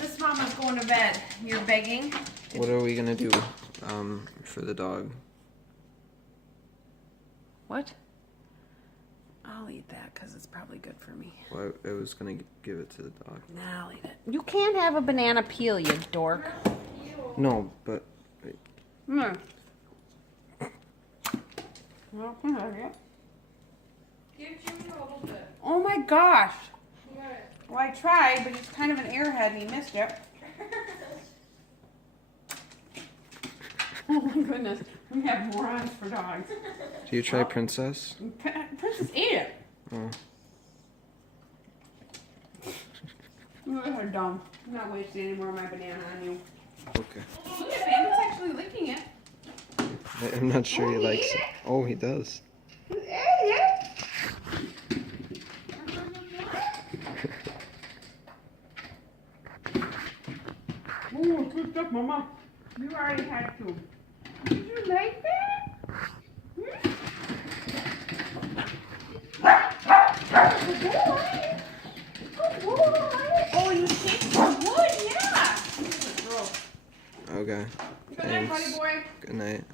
This mama's going to bed. You're begging. What are we gonna do for the dog? What? I'll eat that because it's probably good for me. Well, I was gonna give it to the dog. Nah, I'll eat it. You can't have a banana peel, you dork. No, but wait. Well, can I have it? Give Jimmy a little bit. Oh my gosh. What? Well, I tried, but he's kind of an airhead and he missed it. Oh my goodness. We have morons for dogs. Do you try Princess? Princess ate it. Oh. You guys are dumb. I'm not wasting any more of my banana on you. Okay. Look at Bam's actually licking it. I'm not sure he likes it. Oh, he does. Ooh, good stuff, Mama. You already had two. Did you like that? Hmm? Good boy. Oh, you shake the wood, yeah. Okay. Good night, buddy Thanks. boy. Good night.